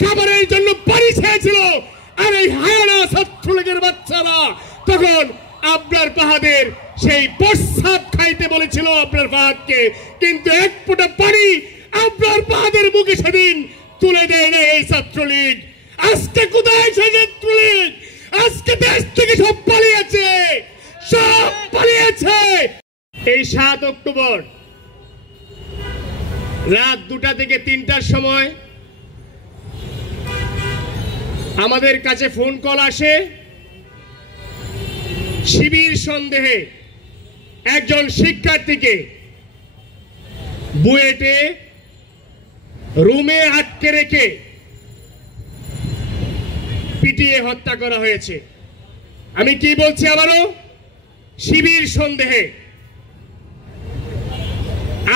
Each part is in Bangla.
খাবারের জন্য পানি চেয়েছিল, আর এই হায়ানা ছাত্রলীগের বাচ্চারা তখন আবরার ফাহাদের সেই প্রস্রাব খাইতে বলেছিল আবরার ফাহাদকে, কিন্তু এক ফোঁটা পানি আবরার ফাহাদের মুখে সেদিন তুলে দেয় না এই ছাত্রলীগ। আজকে কোথায় সেই ছাত্রলীগ? আজকে দেশ থেকে সব পালিয়েছে, সব পালিয়েছে। এই 7 অক্টোবর রাত 2টা থেকে 3টার সময় আমাদের কাছে ফোন কল আসে। শিবির সন্দেহে একজন শিক্ষার্থীকে বুয়েটে রুমে আটকে রেখে পিটিয়ে হত্যা করা হয়েছে। আমি কি বলছি আবারও, শিবির সন্দেহে।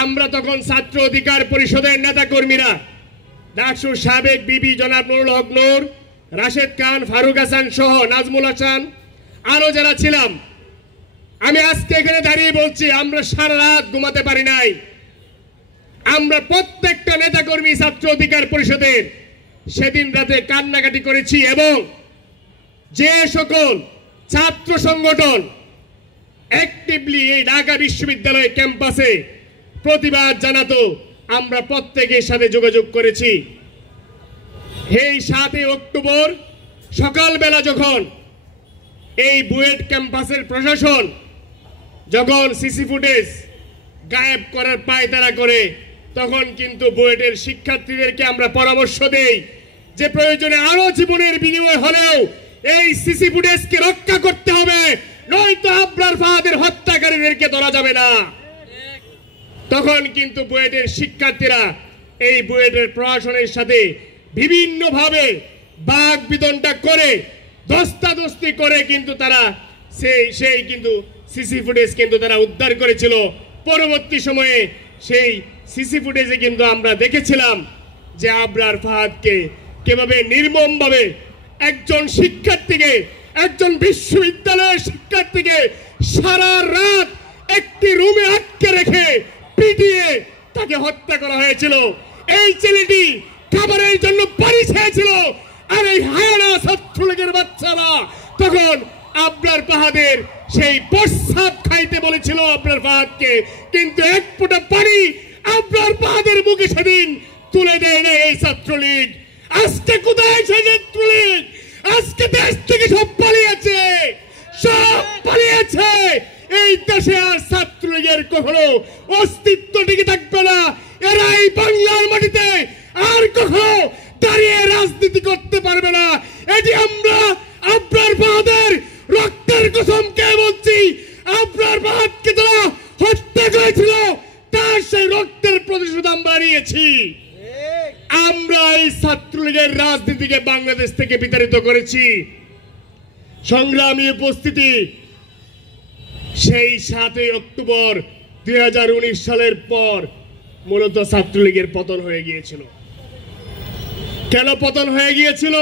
আমরা তখন ছাত্র অধিকার পরিষদের নেতা কর্মীরা, ডাকসুর সাবেক বিবি জনাব নুরুল হক নূর, রাশেদ খান, ফারুক হাসান সহ নাজমুল হাসান, আরো যারা ছিলাম, আমি আজকে এখানে দাঁড়িয়ে বলছি আমরা সারা রাত ঘুমাতে পারি নাই। আমরা প্রত্যেকটা নেতা কর্মী ছাত্র অধিকার পরিষদের সেদিন রাতে কান্নাকাটি করেছি, এবং যে সকল ছাত্র সংগঠন অ্যাক্টিভলি এই ঢাকা বিশ্ববিদ্যালয় ক্যাম্পাসে প্রতিবাদ জানাতো, আমরা প্রত্যেকের সাথে যোগাযোগ করেছি। এই 7 অক্টোবর সকালবেলা যখন এই বুয়েট ক্যাম্পাসের প্রশাসন যখন সিসি ফুটেজ গায়েব করার পায়তারা করে, তখন কিন্তু বুয়েটের শিক্ষার্থীদেরকে আমরা পরামর্শ দেই যে প্রয়োজনে আরো জীবনের বিনিময় হলেও এই সিসি ফুটেজকে রক্ষা করতে হবে, নয়তো আবরার ফাহাদের হত্যাকারীদেরকে ধরা যাবে না। তখন কিন্তু বুয়েটের শিক্ষার্থীরা এই বুয়েটের প্রশাসনের সাথে বিভিন্নভাবে বাক বিতণ্ডা করে, ধস্তাধস্তি করে কিন্তু তারা সেই কিন্তু সিসি ফুটেজ কিন্তু তারা উদ্ধার করেছিল। পরবর্তী সময়ে সেই সিসি ফুটেজে কিন্তু আমরা দেখেছিলাম যে আবরার ফাহাদকে কিভাবে নির্মমভাবে একজন শিক্ষার্থীকে, একজন বিশ্ববিদ্যালয়ের শিক্ষার্থীকে সারা রাত একটি রুমে আটকে রেখে পিটিয়ে তাকে হত্যা করা হয়েছিল। এই ছেলেটি খাবারের জন্য পানি চেয়েছিল, আর এই হায়ানা ছাত্রলীগের বাচ্চারা তখন আবরার ফাহাদের সেই প্রস্রাব খাইতে বলেছিল আবরার ফাহাদকে, কিন্তু এক ফোঁটা পানি আবরার ফাহাদের মুখে সেদিন তুলে দেয় না এই ছাত্রলীগ। আজকে কোথায় সেই ছাত্রলীগ? আজকে দেশ থেকে সব পালিয়েছে, সব পালিয়েছে। এই দেশে আর ছাত্রলীগের কখনো অস্তিত্ব টিকে থাকবে না। এরা এই বাংলার মাটিতে আর কখনো দাঁড়িয়ে রাজনীতি করতে পারবে না। এটি আমরা আবরার ফাহাদের রক্তের কসম কে বলছি, আবরার ফাহাদকে যারা হত্যা করেছিল তার সেই রক্তের প্রতিশোধ আমরা নিয়েছি। আমরা এই ছাত্রলীগের রাজনীতিকে বাংলাদেশ থেকে বিতাড়িত করেছি। সংগ্রামী উপস্থিতি, সেই 7 অক্টোবর 2019 সালের পর মূলত ছাত্রলীগের পতন হয়ে গিয়েছিল। কেন পতন হয়ে গিয়েছিল?